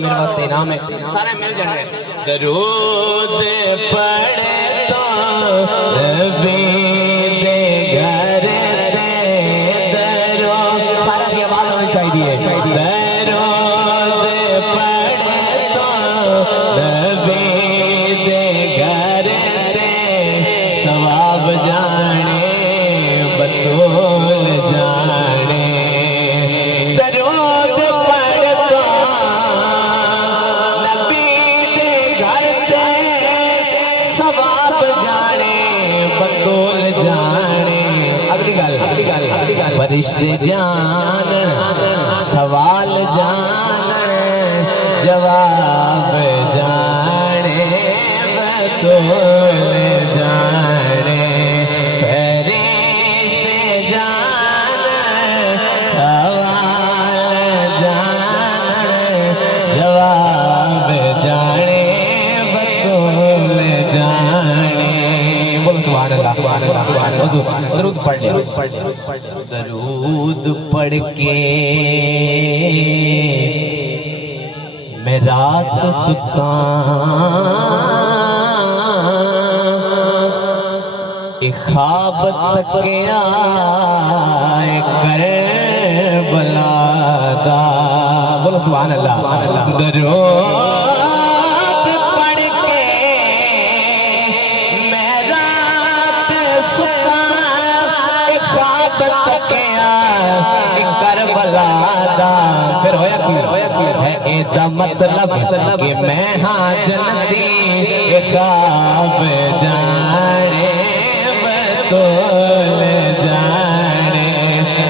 میرے واسطے انعام ہے سارے مل جانے درود پڑھے تو نبی دے گھر تے درود سارے کی آواز ہونی چاہیے درود پڑھے تو نبی دے گھر تے ثواب جانے بطول جانے درود پڑھتا نبی دے گھر تے ثواب جانے بطول جانے اگلی گل فرشتے جان سوال جان جواب جانے بطول جانے فرشتے جان سوال جان جواب جانے بطول جانے بولو سبحان اللہ درود پڑھ لیا درود پڑھ کے میں رات ستا ایک خواب تکیا کربلا دا بولو سبحان اللہ درود پڑھ کے میں رات ستا ایک خواب تکیا کربلا دا پھر ہویا ہے ایدہ مطلب کہ میں ہاں جنتی ایک خواب جانے بطول جانے ہے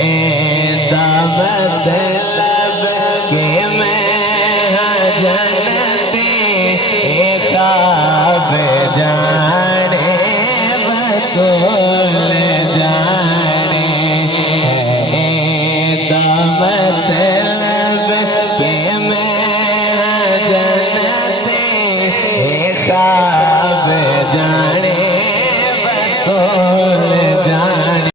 ایدہ مطلب کہ میں ہاں جنتی ایک خواب جانے